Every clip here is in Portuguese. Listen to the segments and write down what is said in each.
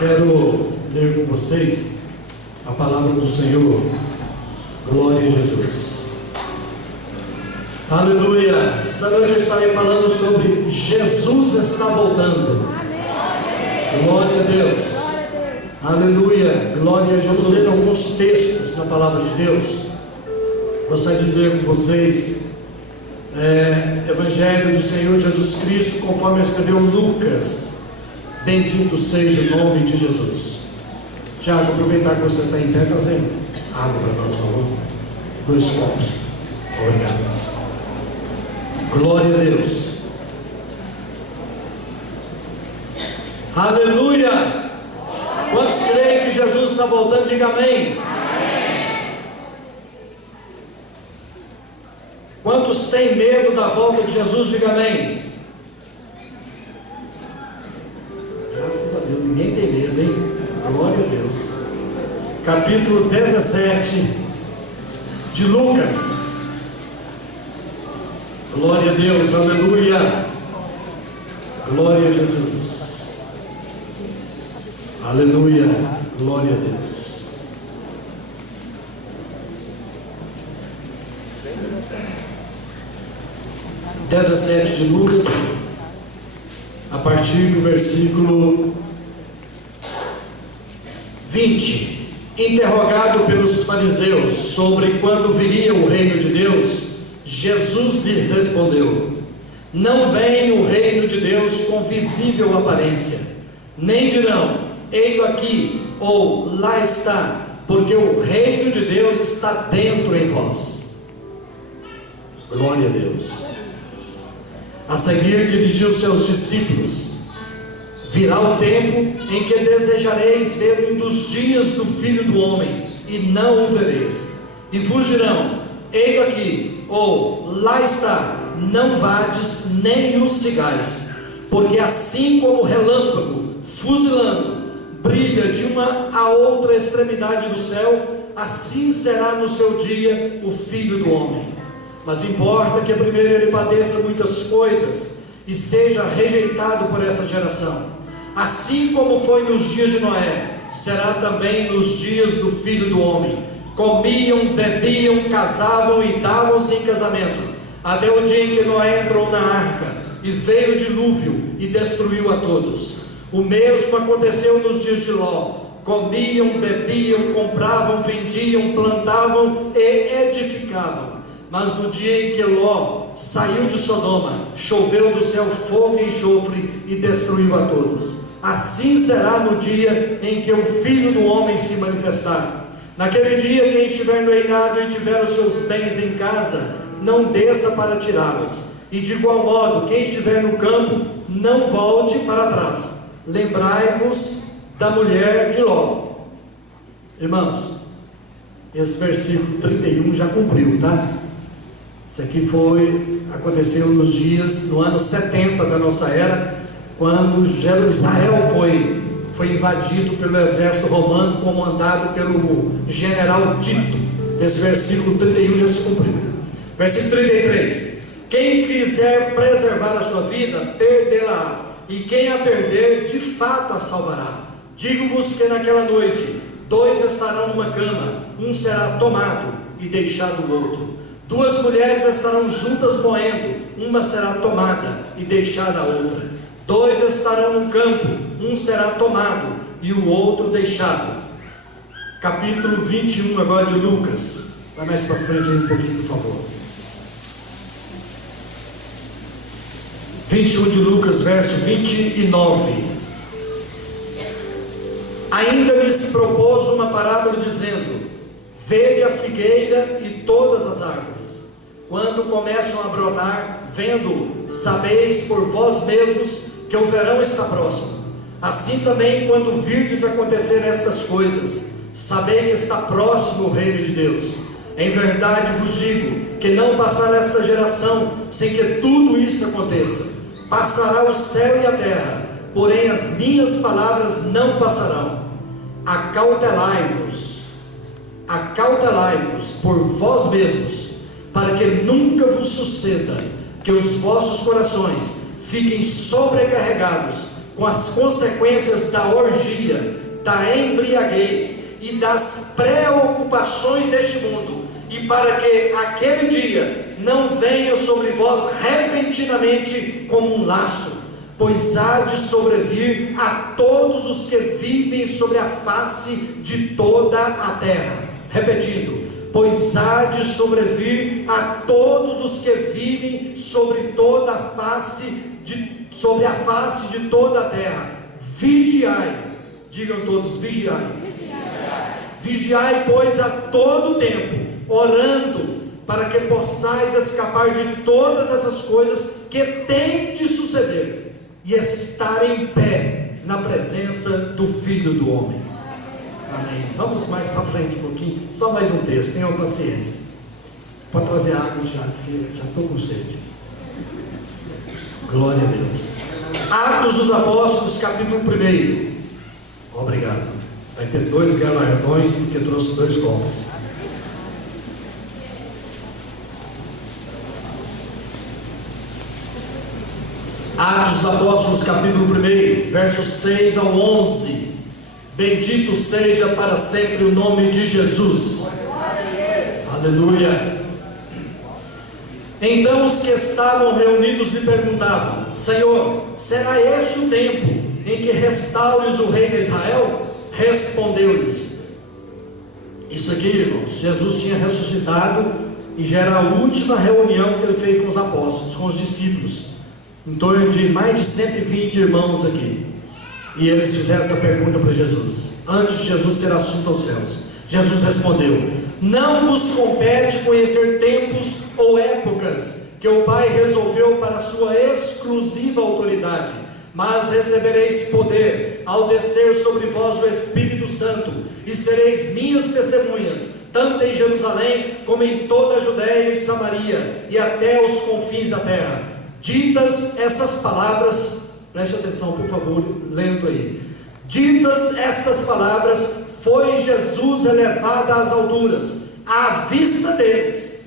Quero ler com vocês a palavra do Senhor. Glória a Jesus. Aleluia. Esta noite eu estarei falando sobre Jesus está voltando. Glória a Deus. Aleluia. Glória a Jesus. Vamos ler alguns textos na palavra de Deus. Gostaria de ler com vocês Evangelho do Senhor Jesus Cristo, conforme escreveu Lucas. Bendito seja o nome de Jesus. Tiago, aproveitar que você está em pé, trazendo água para nós, por favor. 2 copos. Obrigado. Glória a Deus. Aleluia. Quantos creem que Jesus está voltando? Diga amém. Quantos têm medo da volta de Jesus? Diga amém. Graças a Deus, ninguém tem medo, hein? Glória a Deus. Capítulo 17 de Lucas. Glória a Deus, aleluia. Glória a Jesus. Aleluia, glória a Deus. (17) de Lucas, a partir do versículo 20. Interrogado pelos fariseus sobre quando viria o reino de Deus, Jesus lhes respondeu: não vem o reino de Deus com visível aparência, nem dirão ei-lo aqui, ou lá está, porque o reino de Deus está dentro em vós. Glória a Deus. A seguir dirigiu seus discípulos: virá o tempo em que desejareis ver um dos dias do Filho do Homem, e não o vereis. E vos dirão: ei-lo aqui, ou lá está, não vades nem os sigais. Porque assim como o relâmpago, fuzilando, brilha de uma a outra extremidade do céu, assim será no seu dia o Filho do Homem. Mas importa que primeiro ele padeça muitas coisas e seja rejeitado por essa geração. Assim como foi nos dias de Noé, será também nos dias do Filho do Homem. Comiam, bebiam, casavam e davam-se em casamento, até o dia em que Noé entrou na arca, e veio o dilúvio e destruiu a todos. O mesmo aconteceu nos dias de Ló. Comiam, bebiam, compravam, vendiam, plantavam e edificavam. Mas no dia em que Ló saiu de Sodoma, choveu do céu fogo e enxofre e destruiu a todos. Assim será no dia em que o Filho do Homem se manifestar. Naquele dia, quem estiver no eirado e tiver os seus bens em casa, não desça para tirá-los. E de igual modo, quem estiver no campo, não volte para trás. Lembrai-vos da mulher de Ló. Irmãos, esse versículo 31 já cumpriu, tá? Isso aqui aconteceu no ano 70 da nossa era, quando Israel foi invadido pelo exército romano, comandado pelo general Tito. Esse versículo 31 já se cumpriu. Versículo 33: quem quiser preservar a sua vida, perdê-la-á, e quem a perder, de fato a salvará. Digo-vos que naquela noite, 2 estarão numa cama, um será tomado e deixado o outro. 2 mulheres estarão juntas moendo, uma será tomada e deixada a outra. 2 estarão no campo, um será tomado e o outro deixado. Capítulo 21 agora de Lucas. Vai mais para frente aí um pouquinho, por favor. 21 de Lucas, verso 29. Ainda lhes propôs uma parábola dizendo: vede a figueira e todas as árvores, quando começam a brotar, vendo, sabeis por vós mesmos que o verão está próximo. Assim também, quando virdes acontecer estas coisas, sabei que está próximo o reino de Deus. Em verdade vos digo que não passará esta geração sem que tudo isso aconteça. Passará o céu e a terra, porém as minhas palavras não passarão. Acautelai-vos por vós mesmos, para que nunca vos suceda que os vossos corações fiquem sobrecarregados com as consequências da orgia, da embriaguez e das preocupações deste mundo, e para que aquele dia não venha sobre vós repentinamente como um laço, pois há de sobrevir a todos os que vivem sobre a face de toda a terra. Repetindo: pois há de sobrevir a todos os que vivem sobre a face de toda a terra. Vigiai, digam todos: vigiai. Vigiai, pois, a todo tempo, orando, para que possais escapar de todas essas coisas que têm de suceder, e estar em pé na presença do Filho do Homem. Amém. Vamos mais para frente um pouquinho, só mais um texto, tenham paciência. Pode trazer água já, porque já estou com sede. Glória a Deus. Atos dos Apóstolos, capítulo 1. Obrigado. Vai ter 2 galardões, porque trouxe 2 copos. Atos dos Apóstolos, capítulo 1, versos 6 ao 11. Bendito seja para sempre o nome de Jesus. Aleluia. Então os que estavam reunidos lhe perguntavam: Senhor, será este o tempo em que restaures o reino de Israel? Respondeu-lhes: isso aqui, irmãos, Jesus tinha ressuscitado e já era a última reunião que ele fez com os apóstolos, com os discípulos, em torno de mais de 120 irmãos aqui. E eles fizeram essa pergunta para Jesus, antes de Jesus ser assunto aos céus. Jesus respondeu: não vos compete conhecer tempos ou épocas que o Pai resolveu para a sua exclusiva autoridade, mas recebereis poder ao descer sobre vós o Espírito Santo, e sereis minhas testemunhas, tanto em Jerusalém como em toda a Judéia e Samaria, e até os confins da terra. Ditas essas palavras, preste atenção por favor, lendo aí. Ditas estas palavras, foi Jesus elevado às alturas, à vista deles,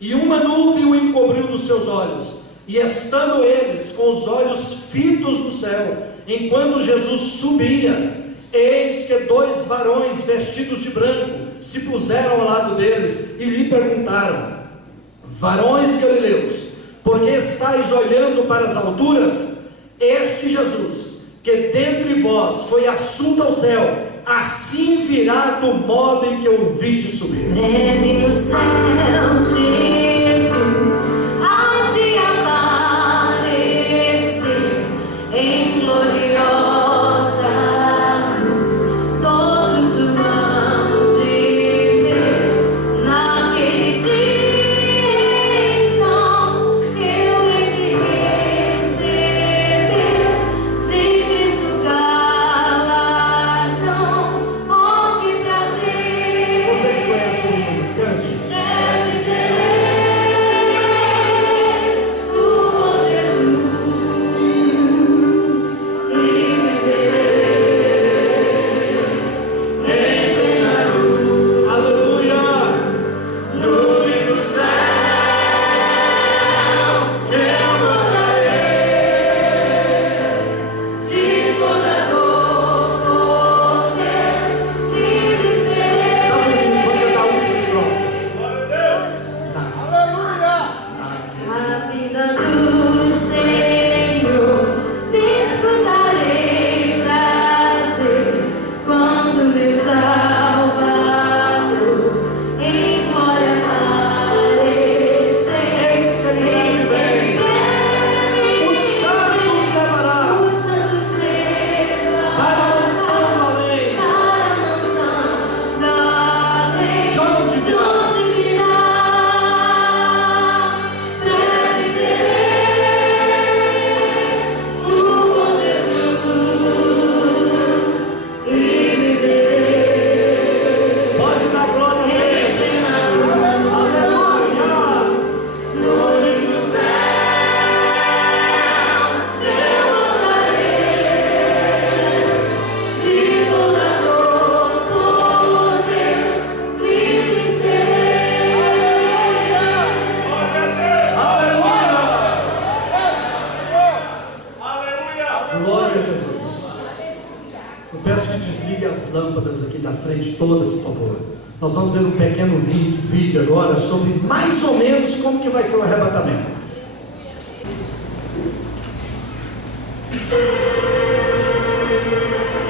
e uma nuvem o encobriu dos seus olhos. E estando eles com os olhos fitos no céu, enquanto Jesus subia, eis que 2 varões vestidos de branco se puseram ao lado deles e lhe perguntaram: varões galileus, por que estáis olhando para as alturas? Este Jesus, que dentre vós foi assunto ao céu, assim virá do modo em que o viste subir. Breve no céu, Jesus há de aparecer em gloriosa luz. Todos o hão de ver naquele dia. Então eu hei de receber de Cristo galardão. Oh, que prazer! Você que conhece o hino, cante. Aleluia! Tá bonito, vamos cantar a última estrofe. A vida do Senhor desfrutarei prazer quando meu Salvador em glória aparecer. Eis que ele vem, os santos levará Os santos levam para a mansão do além. para a mansão da lei. De onde De virá? onde virá pra viver o bom Jesus e viver Pode dar glória a em Deus. plena luz Aleluia! no lindo céu. Eu gozarei de toda dor, por Deus livre serei. Aleluia! Glória a Jesus. Eu peço que desligue as lâmpadas aqui da frente, todas, por favor. Nós vamos ver um pequeno vídeo agora sobre mais ou menos como que vai ser o arrebatamento.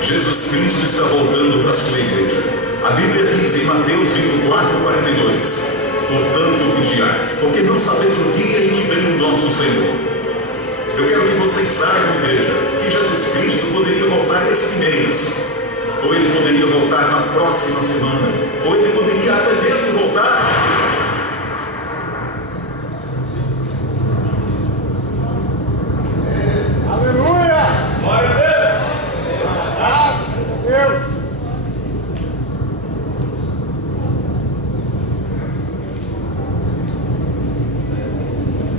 Jesus Cristo está voltando para a sua igreja. A Bíblia diz em Mateus 24:42: portanto, vigiai, porque não sabeis o dia em que vem o nosso Senhor. Eu quero que vocês saibam, igreja, que Jesus Cristo poderia voltar esse mês, ou ele poderia voltar na próxima semana, ou ele poderia até mesmo voltar.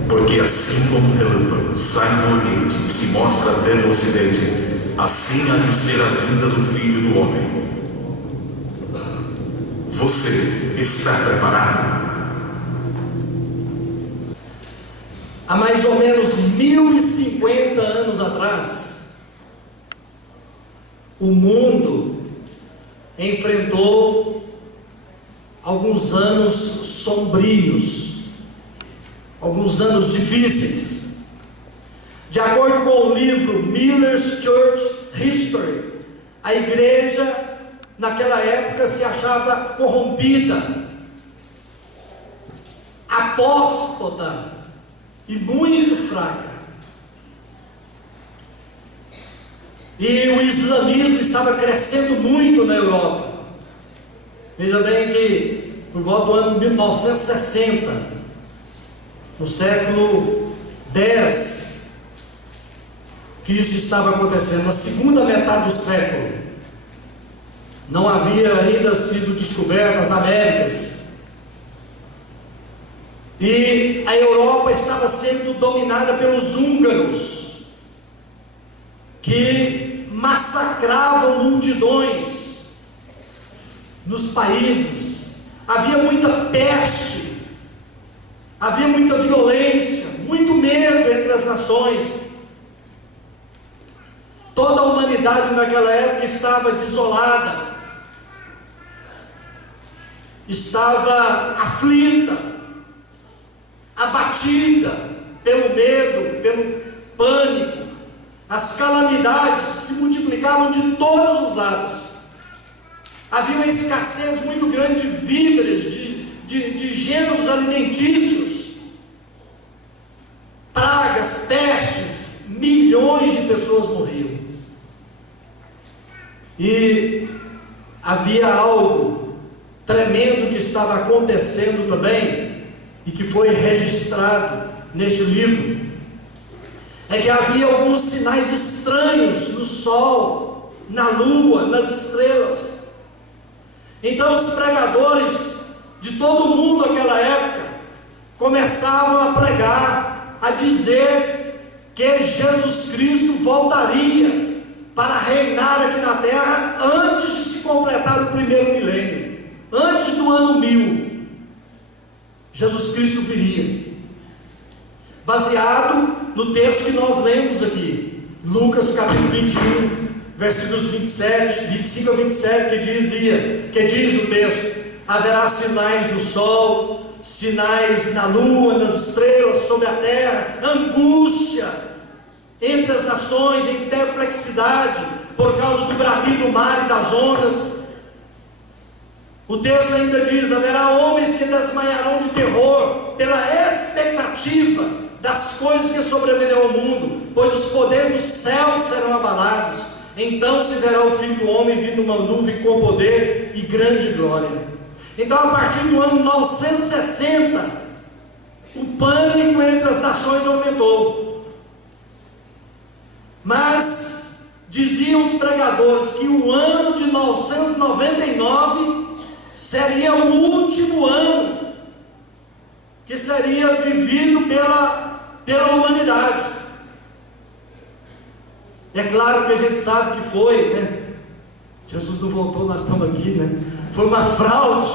Porque assim como o relâmpago sai no oriente e se mostra até no ocidente, assim há de ser a vinda do Filho do Homem. Você está preparado? Há mais ou menos 1050 anos atrás, o mundo enfrentou alguns anos sombrios, alguns anos difíceis. De acordo com o livro Miller's Church History, a igreja naquela época se achava corrompida, apóstata e muito fraca. E o islamismo estava crescendo muito na Europa. Veja bem que por volta do ano 1960, no século X, que isso estava acontecendo. Na segunda metade do século, não havia ainda sido descobertas as Américas, e a Europa estava sendo dominada pelos húngaros, que massacravam multidões nos países. Havia muita peste, havia muita violência, muito medo entre as nações. Toda a humanidade naquela época estava desolada, estava aflita, abatida pelo medo, pelo pânico. As calamidades se multiplicavam de todos os lados. Havia uma escassez muito grande de víveres, de gêneros alimentícios, pragas, pestes, milhões de pessoas morriam. E havia algo tremendo que estava acontecendo também, e que foi registrado neste livro. É que havia alguns sinais estranhos no sol, na lua, nas estrelas. Então os pregadores de todo o mundo naquela época começavam a pregar, a dizer que Jesus Cristo voltaria para reinar aqui na terra antes de se completar o primeiro milênio, antes do ano 1000. Jesus Cristo viria, baseado no texto que nós lemos aqui, Lucas capítulo 21, versículos 25 a 27, que diz o texto: haverá sinais no sol, sinais na lua, nas estrelas, sobre a terra, angústia entre as nações, em perplexidade, por causa do bramir do mar e das ondas. O texto ainda diz: haverá homens que desmaiarão de terror pela expectativa das coisas que sobrevirão ao mundo, pois os poderes dos céus serão abalados. Então se verá o Filho do Homem vindo uma nuvem com poder e grande glória. Então, a partir do ano 960, o pânico entre as nações aumentou. Mas diziam os pregadores que o ano de 999 seria o último ano que seria vivido pela humanidade. É claro que a gente sabe que foi, né? Jesus não voltou, nós estamos aqui, né? Foi uma fraude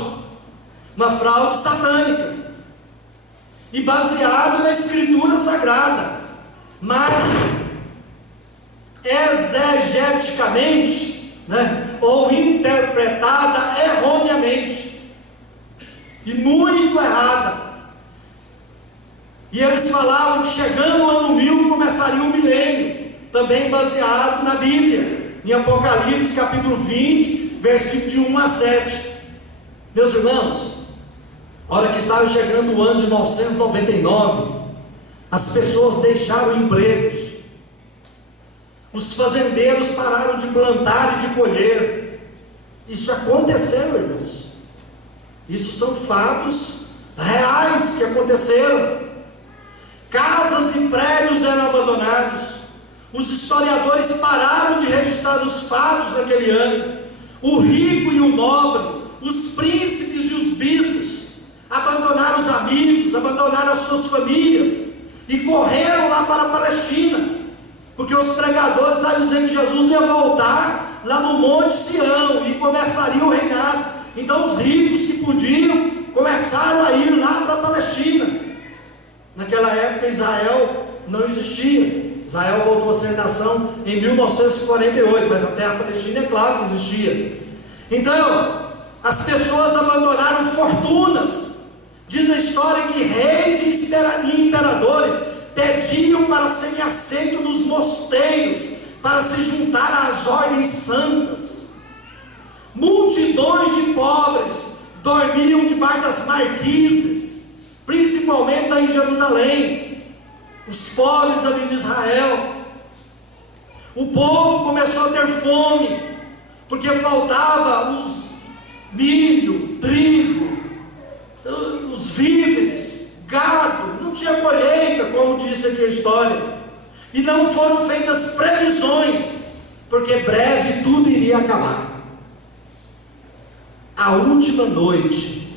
satânica, e baseado na Escritura Sagrada, mas exegeticamente, né? Ou interpretada erroneamente, e muito errada. E eles falavam que chegando o ano 1000 começaria o milênio, também baseado na Bíblia, em Apocalipse capítulo 20, versículo de 1 a 7. Meus irmãos, a hora que estava chegando o ano de 999, as pessoas deixaram empregos, os fazendeiros pararam de plantar e de colher. Isso aconteceu, irmãos. Isso são fatos reais que aconteceram. Casas e prédios eram abandonados. Os historiadores pararam de registrar os fatos daquele ano. O rico e o nobre, os príncipes e os bispos abandonaram os amigos, abandonaram as suas famílias e correram lá para a Palestina, porque os pregadores estavam dizendo que Jesus ia voltar lá no Monte Sião e começaria o reinado. Então os ricos que podiam começaram a ir lá para a Palestina. Naquela época Israel não existia. Israel voltou a ser nação em 1948, mas a terra palestina, é claro que existia. Então, as pessoas abandonaram fortunas. Diz a história que reis e imperadores pediam para serem aceitos nos mosteiros, para se juntar às ordens santas. Multidões de pobres dormiam debaixo das marquises, principalmente lá em Jerusalém, os pobres ali de Israel. O povo começou a ter fome, porque faltava os milho, trigo, os víveres, gado, não tinha colheita, como disse aqui a história, e não foram feitas previsões, porque breve tudo iria acabar. A última noite,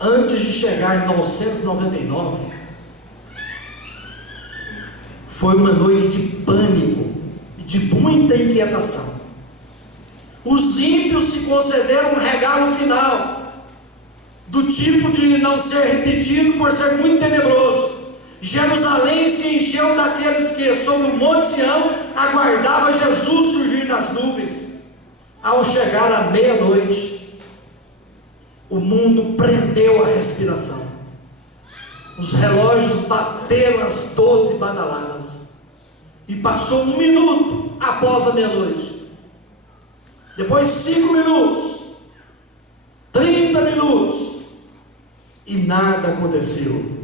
antes de chegar em 999, foi uma noite de pânico e de muita inquietação. Os ímpios se concederam um regalo final, do tipo de não ser repetido por ser muito tenebroso. Jerusalém se encheu daqueles que, sobre o Monte Sião, aguardava Jesus surgir das nuvens. Ao chegar à meia-noite, o mundo prendeu a respiração. Os relógios bateram as 12 badaladas, e passou 1 minuto após a meia-noite, depois 5 minutos, 30 minutos, e nada aconteceu.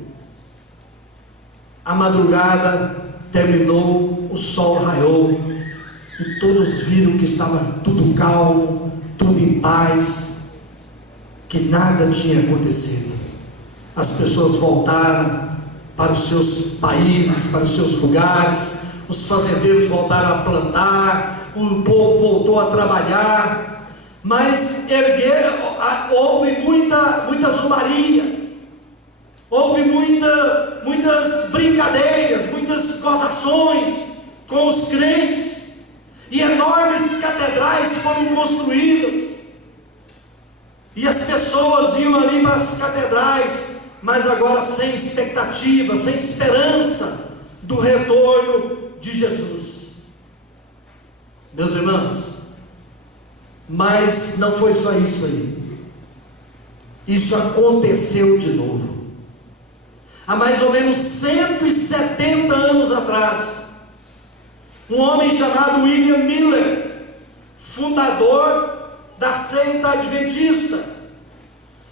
A madrugada terminou, o sol raiou, e todos viram que estava tudo calmo, tudo em paz, que nada tinha acontecido. As pessoas voltaram para os seus países, para os seus lugares, os fazendeiros voltaram a plantar, o povo voltou a trabalhar, mas houve muita zombaria, houve muitas brincadeiras, muitas gozações com os crentes, e enormes catedrais foram construídas, e as pessoas iam ali para as catedrais, mas agora sem expectativa, sem esperança do retorno de Jesus. Meus irmãos, mas não foi só isso aí. Isso aconteceu de novo. Há mais ou menos 170 anos atrás, um homem chamado William Miller, fundador da seita adventista.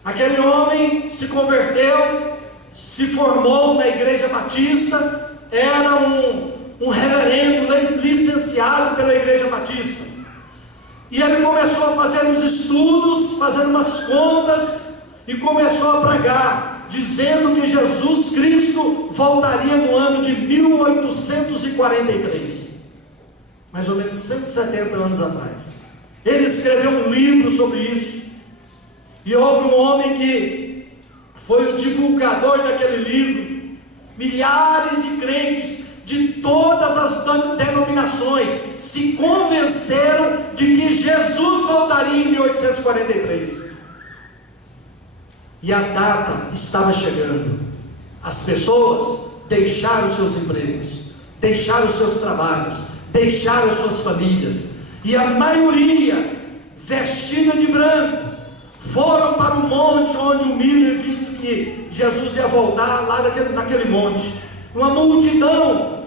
Aquele homem se converteu, se formou na igreja batista, era um reverendo licenciado pela igreja batista, e ele começou a fazer uns estudos, fazer umas contas, e começou a pregar, dizendo que Jesus Cristo voltaria no ano de 1843, mais ou menos 170 anos atrás. Ele escreveu um livro sobre isso, e houve um homem que foi o divulgador daquele livro. Milhares de crentes de todas as denominações se convenceram de que Jesus voltaria em 1843, e a data estava chegando. As pessoas deixaram seus empregos, deixaram seus trabalhos, deixaram suas famílias, e a maioria, vestida de branco, foram para o monte onde o Miller disse que Jesus ia voltar, lá naquele monte. Uma multidão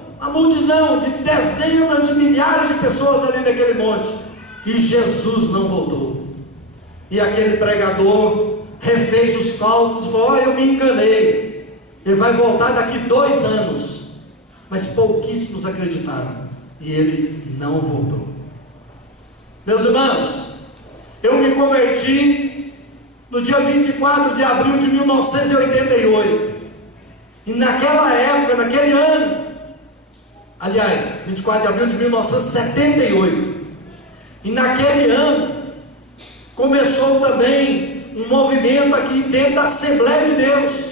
de dezenas de milhares de pessoas ali naquele monte, e Jesus não voltou. E aquele pregador refez os cálculos, falou: olha, eu me enganei, ele vai voltar daqui 2 anos. Mas pouquíssimos acreditaram, e ele não voltou. Meus irmãos, eu me converti no dia 24 de abril de 1988, e naquela época, naquele ano, aliás, 24 de abril de 1978, e naquele ano começou também um movimento aqui dentro da Assembleia de Deus,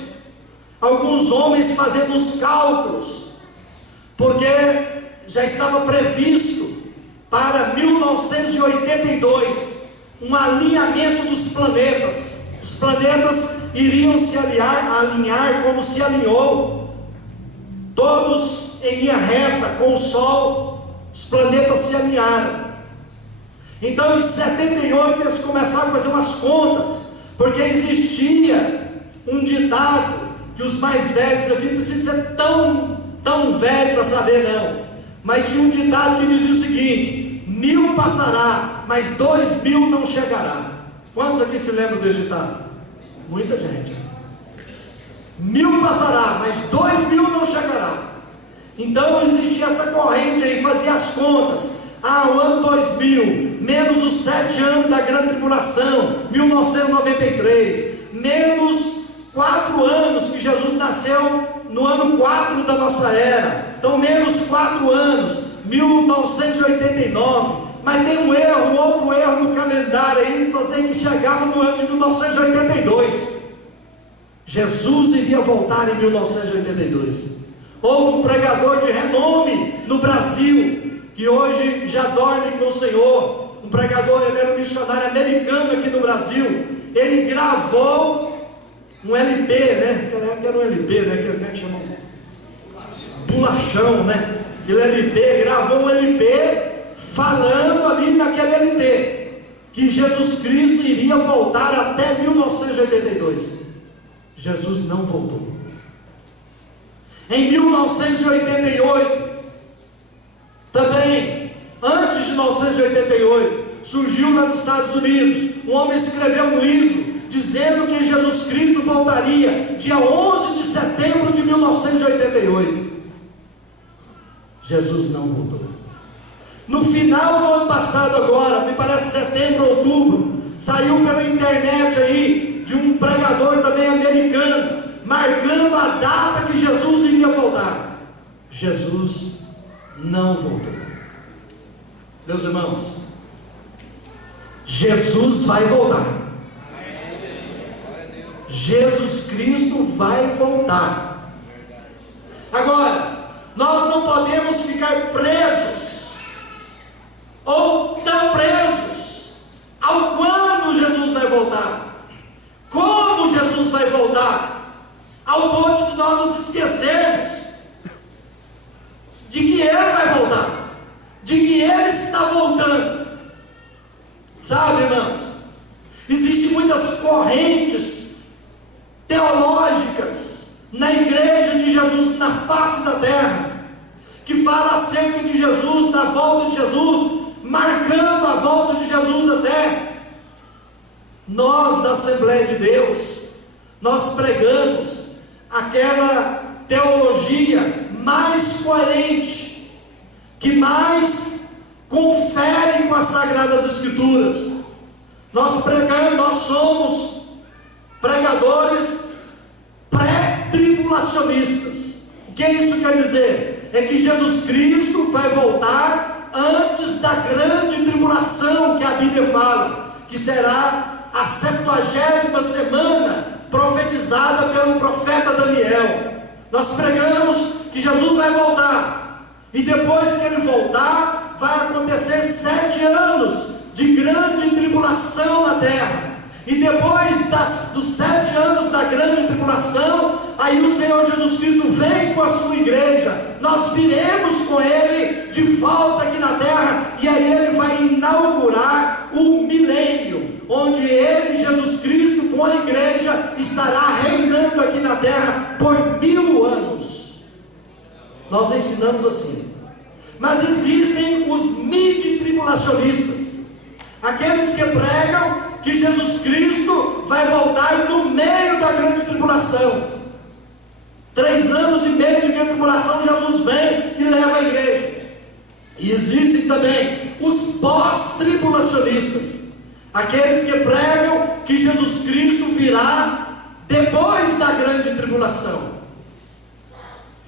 alguns homens fazendo os cálculos, porque já estava previsto para 1982 um alinhamento dos planetas. Os planetas iriam se alinhar como se alinhou, todos em linha reta com o Sol. Os planetas se alinharam. Então em 78 eles começaram a fazer umas contas, porque existia um ditado que os mais velhos aqui não precisam ser tão velho para saber não, mas tinha um ditado que dizia o seguinte: 1000 passará, mas 2000 não chegará. Quantos aqui se lembram desse ditado? Muita gente. 1000 passará, mas 2000 não chegará. Então existia essa corrente aí, fazia as contas. O ano 2000, menos os 7 anos da grande tribulação, 1993, menos 4 anos que Jesus nasceu no ano 4 da nossa era, então menos 4 anos, 1989. Mas tem um erro, outro erro no calendário aí, só sei que chegava no ano de 1982. Jesus iria voltar em 1982. Houve um pregador de renome no Brasil, que hoje já dorme com o Senhor. Um pregador, ele era um missionário americano aqui no Brasil. Ele gravou um LP, né? Naquela época era um LP, né? Como é que chama? Bolachão, né? Aquele LP, gravou um LP falando ali naquele LP que Jesus Cristo iria voltar até 1982. Jesus não voltou. Em 1988, também, antes de 1988, surgiu lá nos Estados Unidos, um homem escreveu um livro dizendo que Jesus Cristo voltaria dia 11 de setembro de 1988. Jesus não voltou. No final do ano passado agora, me parece setembro, outubro, saiu pela internet aí de um pregador também americano, marcando a data que Jesus iria voltar. Jesus não voltou. Meus irmãos, Jesus vai voltar. Jesus Cristo vai voltar. Agora, nós não podemos ficar presos, ou tão presos, ao quando Jesus vai voltar, como Jesus vai voltar, ao ponto de nós nos esquecermos de que Ele vai voltar, de que Ele está voltando. Sabe, irmãos, existem muitas correntes teológicas na igreja de Jesus, na face da terra, que fala acerca de Jesus, da volta de Jesus, marcando a volta de Jesus até. Nós da Assembleia de Deus, nós pregamos aquela teologia mais coerente, que mais confere com as Sagradas Escrituras. Nós pregamos, nós somos pregadores pré-tribulacionistas. O que isso quer dizer? É que Jesus Cristo vai voltar antes da grande tribulação que a Bíblia fala, que será a 70ª semana profetizada pelo profeta Daniel. Nós pregamos que Jesus vai voltar, e depois que Ele voltar, vai acontecer 7 anos de grande tribulação na terra. E depois dos 7 anos da grande tribulação, aí o Senhor Jesus Cristo vem com a sua igreja, nós viremos com Ele de volta aqui na terra, e aí Ele vai inaugurar o milênio, onde Ele, Jesus Cristo, com a igreja, estará reinando aqui na terra por 1000 anos. Nós ensinamos assim. Mas existem os midi-tribulacionistas, aqueles que pregam que Jesus Cristo vai voltar no meio da grande tribulação. 3 anos e meio de grande tribulação, Jesus vem e leva a igreja. E existem também os pós-tribulacionistas, aqueles que pregam que Jesus Cristo virá depois da grande tribulação.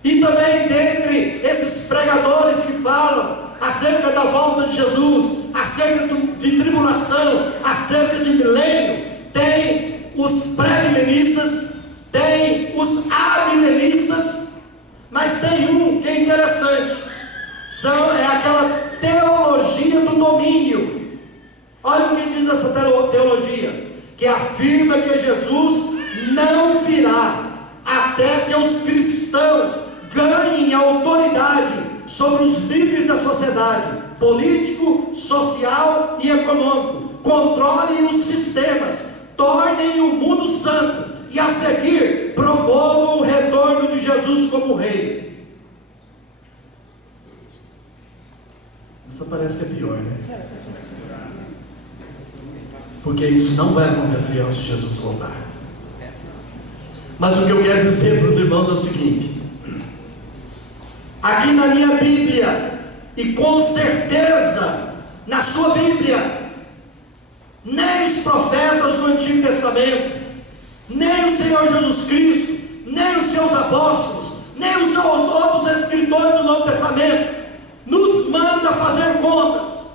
E também dentre esses pregadores que falam acerca da volta de Jesus, acerca de tribulação, acerca de milênio, tem os pré-milenistas, tem os amilenistas, mas tem um que é interessante, é aquela teologia do domínio. Olha o que diz essa teologia, que afirma que Jesus não virá até que os cristãos ganhem autoridade sobre os líderes da sociedade, político, social e econômico, controlem os sistemas, tornem o mundo santo e a seguir promovam o retorno de Jesus como rei. Essa parece que é pior, né? Porque isso não vai acontecer antes de Jesus voltar. Mas o que eu quero dizer para os irmãos é o seguinte: aqui na minha Bíblia, e com certeza na sua Bíblia, nem os profetas do Antigo Testamento, nem o Senhor Jesus Cristo, nem os seus apóstolos, nem os seus outros escritores do Novo Testamento nos manda fazer contas,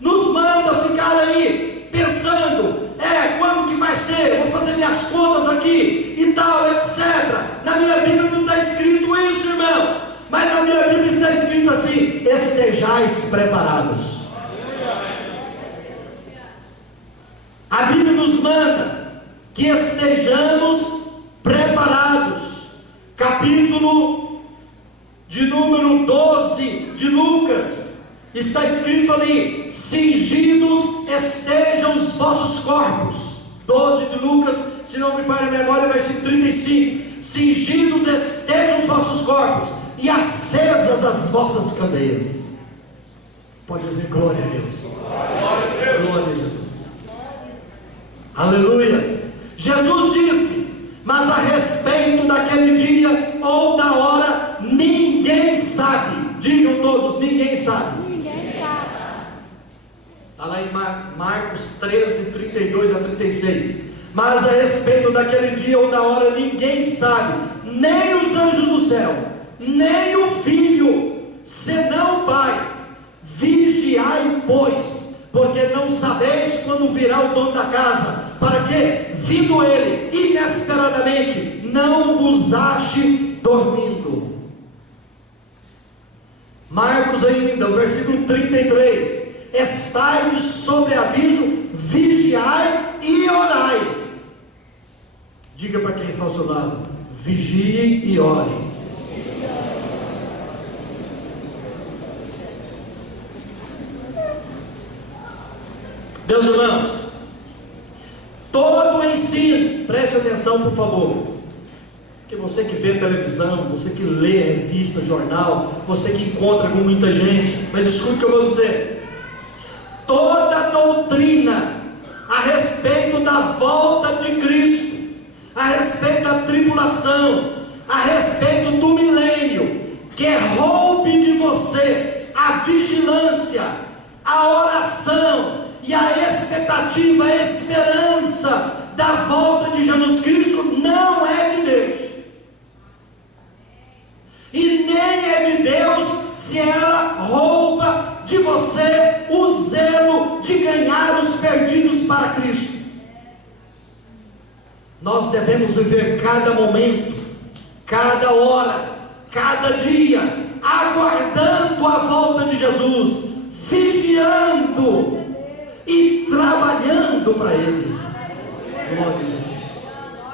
nos manda ficar aí pensando, quando que vai ser, vou fazer minhas contas aqui e tal, etc. Na minha Bíblia não está escrito isso, irmãos, mas na minha Bíblia está escrito assim: estejais preparados. A Bíblia nos manda que estejamos preparados. Capítulo de número 12 de Lucas, está escrito ali: cingidos estejam os vossos corpos. 12 de Lucas, se não me falha a memória, versículo 35. Cingidos estejam os vossos corpos e acesas as vossas candeias. Pode dizer glória a Deus. Glória a Jesus. Aleluia. Jesus disse: mas a respeito daquele dia ou da hora, ninguém sabe. Digam todos: ninguém sabe. Está lá em Marcos 13, 32 a 36. Mas a respeito daquele dia ou da hora, ninguém sabe, nem os anjos do céu, nem o Filho, senão o Pai. Vigiai, pois, porque não sabeis quando virá o dono da casa, para que, vindo ele inesperadamente, não vos ache dormindo. Marcos ainda, o versículo 33: estai de sobreaviso, vigiai e orai. Diga para quem está ao seu lado: vigiem e orem. Meus irmãos, todo o ensino, preste atenção por favor, que você que vê televisão, você que lê revista, jornal, você que encontra com muita gente, mas escute o que eu vou dizer. Toda doutrina a respeito da volta de Cristo, a respeito da tribulação, a respeito do milênio, que roube de você a vigilância, a oração e a expectativa, a esperança da volta de Jesus Cristo, não é de Deus. E nem é de Deus se ela rouba de você o zelo de ganhar os perdidos para Cristo. Nós devemos viver cada momento, cada hora, cada dia, aguardando a volta de Jesus, vigiando e trabalhando para Ele. Glória a Jesus.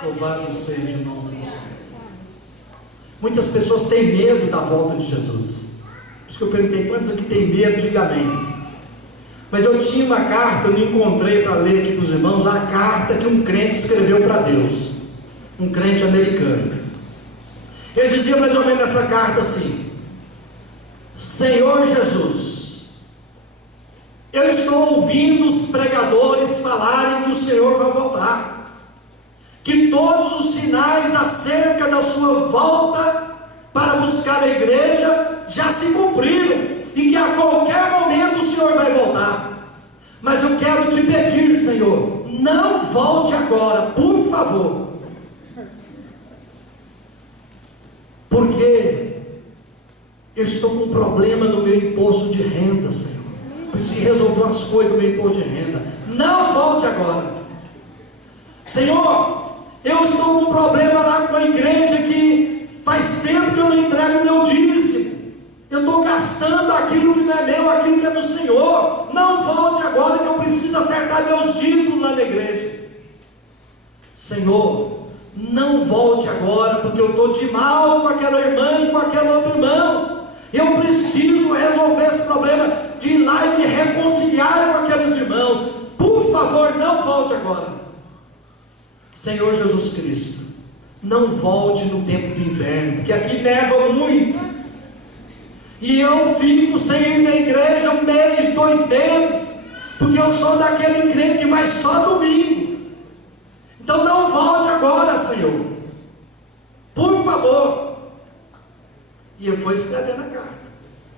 Louvado seja o nome do Senhor. Muitas pessoas têm medo da volta de Jesus. Por isso que eu perguntei: quantos aqui têm medo? Diga amém. Mas eu tinha uma carta, eu não encontrei para ler aqui para os irmãos, a carta que um crente escreveu para Deus, um crente americano. Ele dizia mais ou menos nessa carta assim: Senhor Jesus, eu estou ouvindo os pregadores falarem que o Senhor vai voltar, que todos os sinais acerca da sua volta para buscar a igreja já se cumpriram, e que a qualquer momento o Senhor vai voltar. Mas eu quero te pedir, Senhor, não volte agora, por favor, porque eu estou com um problema no meu imposto de renda, Senhor. Preciso resolver umas coisas do meu imposto de renda. Não volte agora. Senhor, eu estou com um problema lá com a igreja que faz tempo que eu não entrego o meu dízimo. Eu estou gastando aquilo que não é meu, aquilo que é do Senhor. Não volte agora, que eu preciso acertar meus dízimos lá na igreja. Senhor, não volte agora, porque eu estou de mal com aquela irmã e com aquele outro irmão. Eu preciso resolver esse problema de ir lá e me reconciliar com aqueles irmãos. Por favor, não volte agora. Senhor Jesus Cristo, não volte no tempo do inverno, porque aqui neva muito, e eu fico sem ir na igreja 1 mês, 2 meses, porque eu sou daquele crente que vai só domingo. Então não volte agora, Senhor, por favor. E ele foi escrevendo a carta,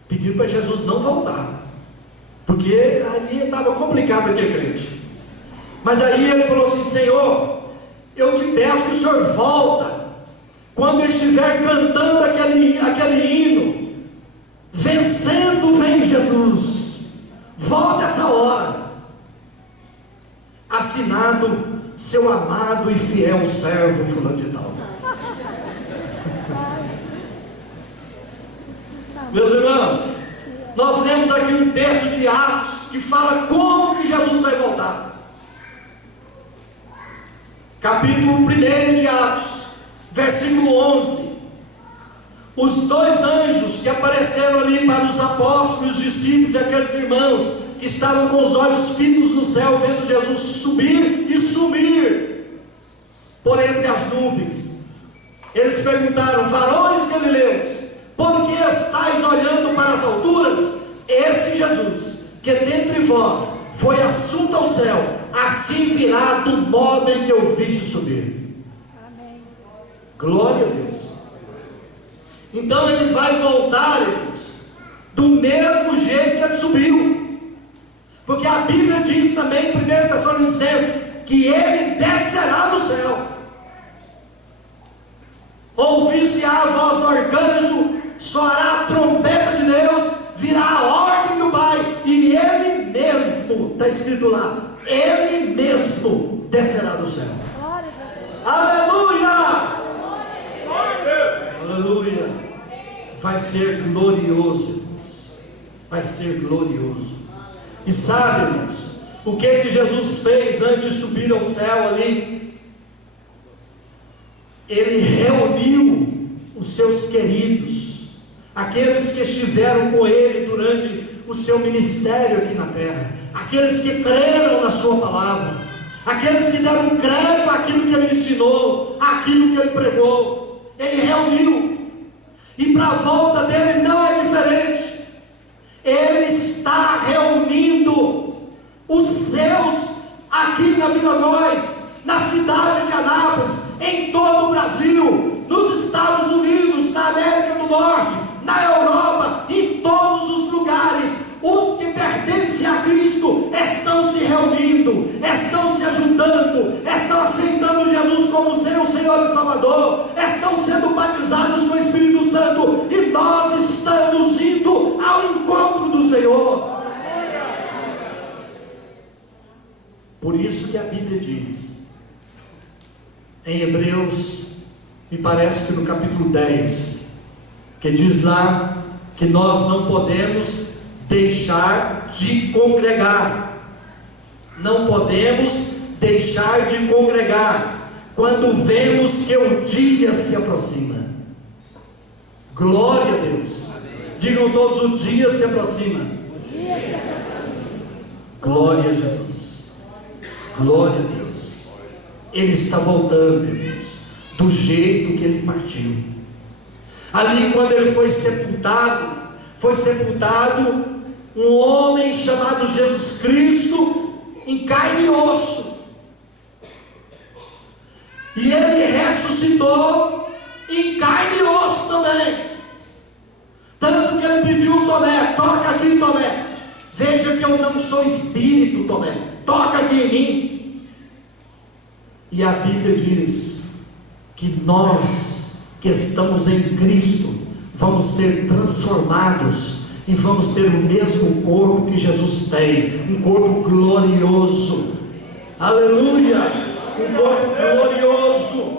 pedindo para Jesus não voltar, porque ali estava complicado aquele crente. Mas aí ele falou assim: Senhor, eu te peço que o Senhor volta quando eu estiver cantando aquele hino, vencendo vem Jesus. Volte essa hora. Assinado, seu amado e fiel servo fulano de tal. Meus irmãos, nós lemos aqui um texto de Atos que fala como que Jesus vai voltar. Capítulo 1 de Atos, versículo 11. Os dois anjos que apareceram ali para os apóstolos, os discípulos e aqueles irmãos que estavam com os olhos fitos no céu, vendo Jesus subir e sumir por entre as nuvens, eles perguntaram: varões galileus, por que estáis olhando para as alturas? Esse Jesus, que dentre vós foi assunto ao céu, assim virá do modo em que eu viste subir. Amém. Glória a Deus. Então ele vai voltar, irmãos, do mesmo jeito que ele subiu, porque a Bíblia diz também em 1 Tessalonicenses que ele descerá do céu. Ouvir-se-á a voz do arcanjo, soará a trombeta de Deus, virá a ordem do Pai, e ele mesmo, está escrito lá, ele mesmo descerá do céu. Aleluia! Aleluia! Vai ser glorioso, irmãos. Vai ser glorioso. E sabe, irmãos, o que Jesus fez antes de subir ao céu ali? Ele reuniu os seus queridos, aqueles que estiveram com ele durante o seu ministério aqui na terra, aqueles que creram na sua palavra, aqueles que deram crédito àquilo que ele ensinou, àquilo que ele pregou. Ele reuniu. E para a volta dele não é diferente. Ele está reunindo os seus aqui na Vila Góes, na cidade de Anápolis, em todo o Brasil, nos Estados Unidos, na América do Norte, na Europa, em todos os lugares. Os que pertencem a Cristo estão se reunindo, estão se ajudando, estão aceitando Jesus como seu Senhor e Salvador, estão sendo batizados com o Espírito Santo, e nós estamos indo ao encontro do Senhor. Por isso que a Bíblia diz, em Hebreus, me parece que no capítulo 10, que diz lá que nós não podemos deixar de congregar. Não podemos deixar de congregar quando vemos que o dia se aproxima. Glória a Deus. Digam todos: o dia se aproxima. Glória a Jesus. Glória a Deus. Ele está voltando, irmãos, do jeito que ele partiu. Ali, quando ele foi sepultado um homem chamado Jesus Cristo, em carne e osso, e ele ressuscitou em carne e osso também, tanto que ele pediu: Tomé, toca aqui, Tomé, veja que eu não sou espírito, Tomé, toca aqui em mim. E a Bíblia diz que nós que estamos em Cristo vamos ser transformados e vamos ter o mesmo corpo que Jesus tem, um corpo glorioso. Aleluia! Um corpo glorioso.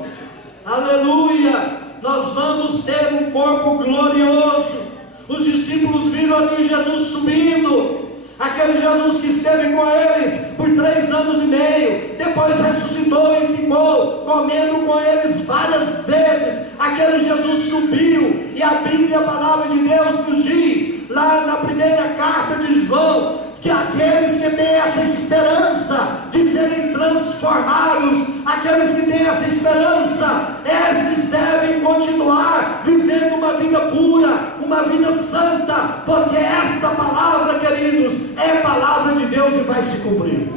Aleluia! Nós vamos ter um corpo glorioso. Os discípulos viram ali Jesus subindo, aquele Jesus que esteve com eles por 3 anos e meio, depois ressuscitou e ficou comendo com eles várias vezes. Aquele Jesus subiu, e a Bíblia, a palavra de Deus, nos diz lá na primeira carta de João, que aqueles que têm essa esperança de serem transformados, aqueles que têm essa esperança, esses devem continuar vivendo uma vida pura, uma vida santa, porque esta palavra, queridos, é palavra de Deus e vai se cumprir.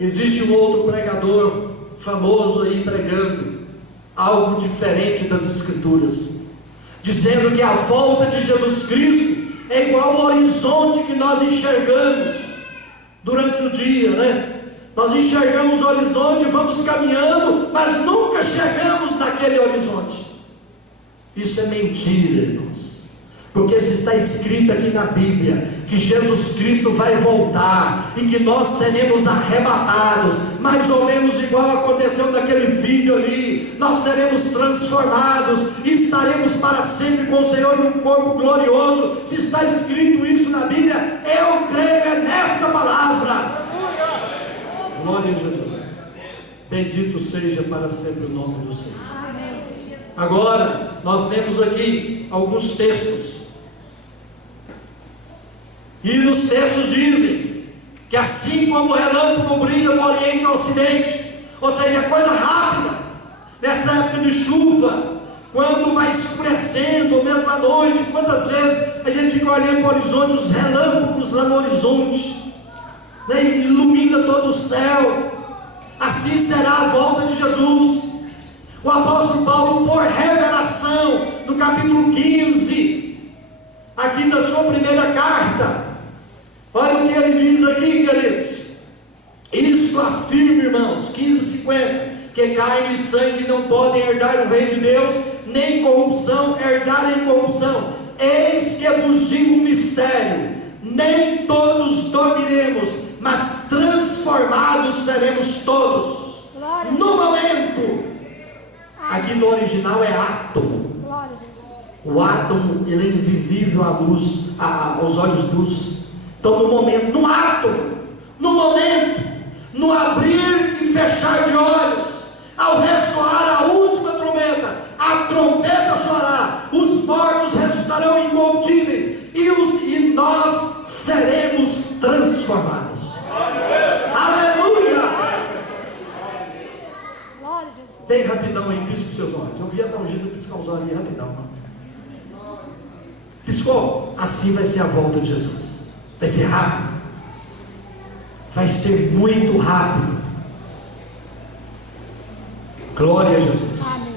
Existe um outro pregador famoso aí pregando algo diferente das Escrituras, dizendo que a volta de Jesus Cristo é igual ao horizonte que nós enxergamos durante o dia, né? Nós enxergamos o horizonte e vamos caminhando, mas nunca chegamos naquele horizonte. Isso é mentira, irmãos. Porque se está escrito aqui na Bíblia que Jesus Cristo vai voltar e que nós seremos arrebatados, mais ou menos igual aconteceu naquele vídeo ali, nós seremos transformados e estaremos para sempre com o Senhor num corpo glorioso. Se está escrito isso na Bíblia, eu creio é nessa palavra. Glória a Jesus. Bendito seja para sempre o nome do Senhor. Agora, nós lemos aqui alguns textos. E nos textos dizem que assim como o relâmpago brilha do Oriente ao Ocidente, ou seja, é coisa rápida, nessa época de chuva, quando vai escurecendo, ou mesmo à noite, quantas vezes a gente fica olhando para o horizonte, os relâmpagos lá no horizonte, né, ilumina todo o céu. Assim será a volta de Jesus. O apóstolo Paulo, por revelação, no capítulo 15, aqui da sua primeira carta, olha o que ele diz aqui, queridos. Isso afirma, irmãos, 15:50, que carne e sangue não podem herdar o reino de Deus, nem corrupção herdar a incorrupção. Eis que vos digo um mistério: nem todos dormiremos, mas transformados seremos todos. No momento. Aqui no original é átomo. O átomo, ele é invisível à luz, aos olhos de luz. Então no momento, no átomo, no momento, no abrir e fechar de olhos, ao ressoar a última trombeta, a trombeta soará, os mortos ressuscitarão incorruptíveis, e nós seremos transformados. Aleluia! Bem rapidão aí, pisca os seus olhos. Eu vi a Dalgisa piscar os olhos aí rapidão. Piscou? Assim vai ser a volta de Jesus. Vai ser rápido. Vai ser muito rápido. Glória a Jesus. Amém.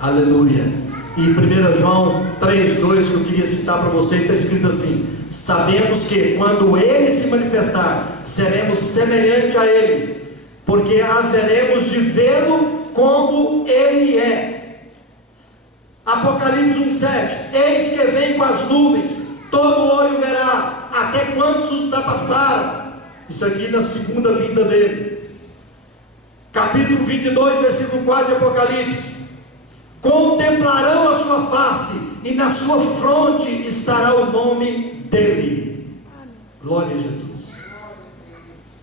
Aleluia. E 1 João 3:2, que eu queria citar para vocês, está escrito assim: sabemos que quando Ele se manifestar, seremos semelhantes a Ele, porque haveremos de vê-lo como Ele é. Apocalipse 1:7, eis que vem com as nuvens, todo olho verá, até quantos ultrapassaram. Isso aqui na segunda vinda dele. Capítulo 22, versículo 4 de Apocalipse: contemplarão a sua face, e na sua fronte estará o nome dele. Glória a Jesus.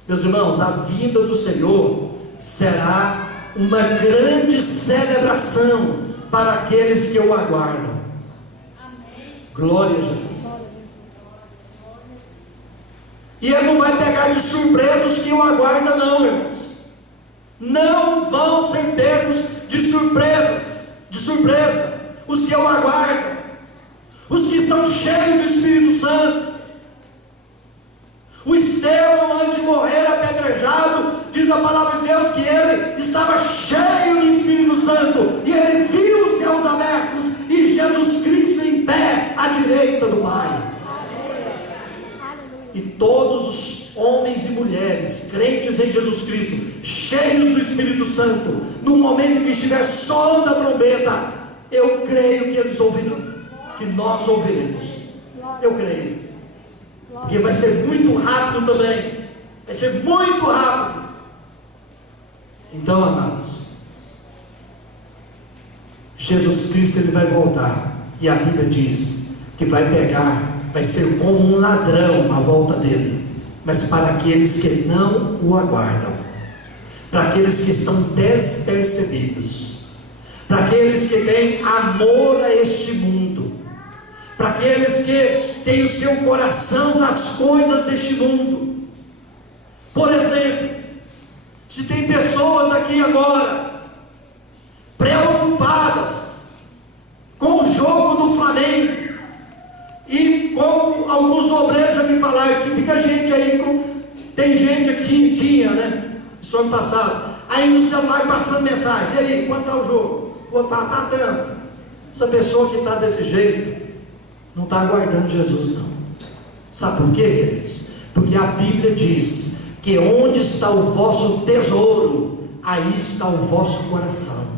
Meus irmãos, a vinda do Senhor será uma grande celebração para aqueles que o aguardam. Glória a Jesus. E Ele não vai pegar de surpresa os que o aguardam, não, irmãos. Não vão ser pegos de surpresa os que o aguardam, os que são cheios do Espírito Santo. O Estevão, antes de morrer apedrejado, diz a palavra de Deus que ele estava cheio do Espírito Santo, e ele viu os céus abertos e Jesus Cristo em pé à direita do Pai. E todos os homens e mulheres crentes em Jesus Cristo, cheios do Espírito Santo, no momento que estiver soando a trombeta, eu creio que eles ouvirão, que nós ouviremos. Eu creio, porque vai ser muito rápido também. Vai ser muito rápido. Então, amados, Jesus Cristo, Ele vai voltar, e a Bíblia diz que vai ser como um ladrão a volta dele, mas para aqueles que não o aguardam, para aqueles que são despercebidos, para aqueles que têm amor a este mundo, para aqueles que têm o seu coração nas coisas deste mundo. Por exemplo, se tem pessoas aqui agora preocupadas com o jogo do Flamengo, e como alguns obreiros já me falaram, que fica gente aí, tem gente aqui, tinha, né, isso ano passado, aí no celular passando mensagem: e aí, quanto está o jogo? O outro fala, está atento. Essa pessoa que está desse jeito, não está aguardando Jesus não. Sabe por quê, queridos? Porque a Bíblia diz que onde está o vosso tesouro, aí está o vosso coração.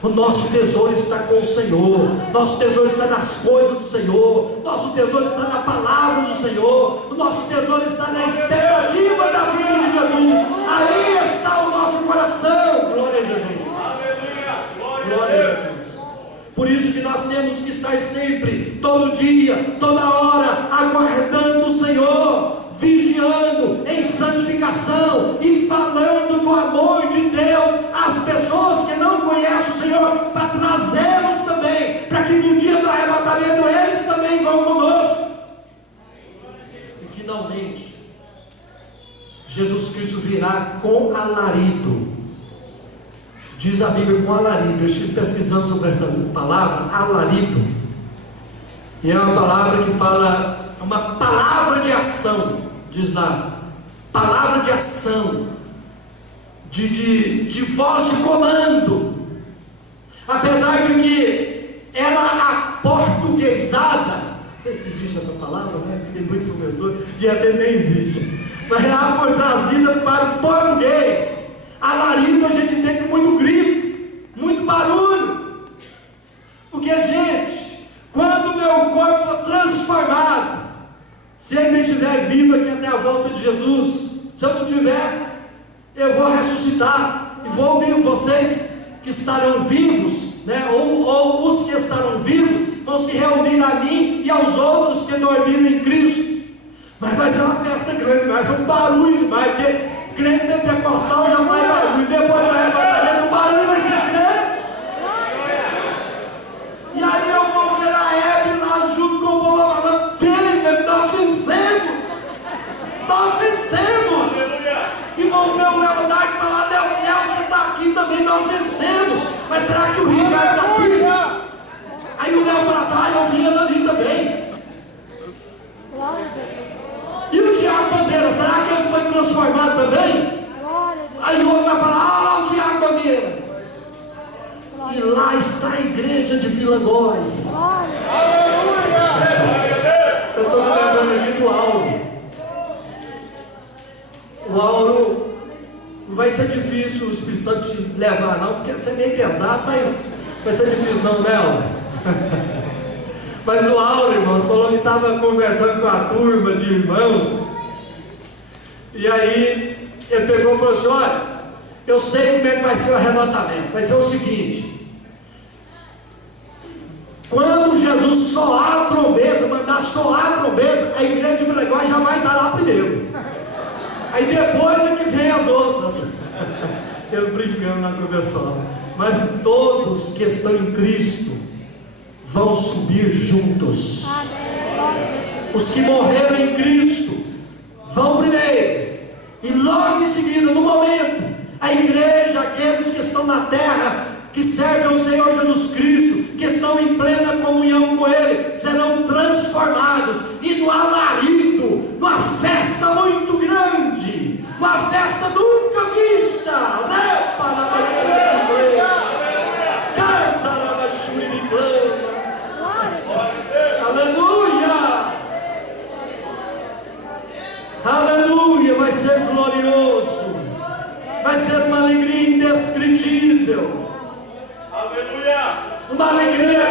O nosso tesouro está com o Senhor, nosso tesouro está nas coisas do Senhor, nosso tesouro está na palavra do Senhor, o nosso tesouro está na expectativa da vinda de Jesus. Aí está o nosso coração. Glória a Jesus. Glória a Jesus. Por isso que nós temos que estar sempre, todo dia, toda hora, aguardando o Senhor, vigiando em santificação e falando do amor de Deus às pessoas que não conhecem o Senhor, para trazê-los também, para que no dia do arrebatamento eles também vão conosco. E finalmente, Jesus Cristo virá com alarido. Diz a Bíblia com alarido. Eu estive pesquisando sobre essa palavra, alarido, e é uma palavra que fala, é uma palavra de ação, diz lá, palavra de ação, de voz de comando. Apesar de que ela aportuguesada, não sei se existe essa palavra, né? Porque tem muito professor, de repente nem existe, mas ela foi trazida para o português. Alarido a gente tem com muito grito, muito barulho, porque, gente, quando o meu corpo for transformado, se ainda estiver vivo aqui até a volta de Jesus, se eu não tiver, eu vou ressuscitar e vou ouvir vocês que estarão vivos, né? ou os que estarão vivos vão se reunir a mim e aos outros que dormiram em Cristo. Mas vai ser uma festa grande, vai ser um barulho demais, porque crente pentecostal já vai barulho, e depois do arrebatamento o barulho vai ser grande. E aí eu vou ver a Hebe lá junto com o povo falando, nós vencemos. E vou ver o Leonardo falar, Nelson está aqui também, nós vencemos. Mas será que o Ricardo está aqui? Aí o Léo fala, tá, eu vi ele ali também. E o Tiago Bandeira, será que ele foi transformado também? Aí o outro vai falar, o Tiago Bandeira. E lá está a igreja de Vila Góes. Eu estou me lembrando aqui do Auro. O Auro, não vai ser difícil o Espírito Santo te levar não, porque você é meio pesado, mas vai ser difícil não, né, Auro? Mas o Auro, irmãos, falou que estava conversando com a turma de irmãos, e aí ele pegou e falou assim, olha, eu sei como é que vai ser o arrebatamento, vai ser o seguinte, quando Jesus soar a trombeta, mandar soar a trombeta, a igreja de Vila Góes já vai estar lá primeiro, aí depois é que vem as outras. Eu brincando lá com o pessoal, mas todos que estão em Cristo vão subir juntos. Os que morreram em Cristo vão primeiro, e logo em seguida, no momento, a igreja, aqueles que estão na terra, que servem ao Senhor Jesus Cristo, que estão em plena comunhão com Ele, serão transformados, e no alarido, numa festa muito grande, uma festa nunca vista, aleluia, aleluia, vai ser glorioso, vai ser uma alegria indescritível, aleluia, uma alegria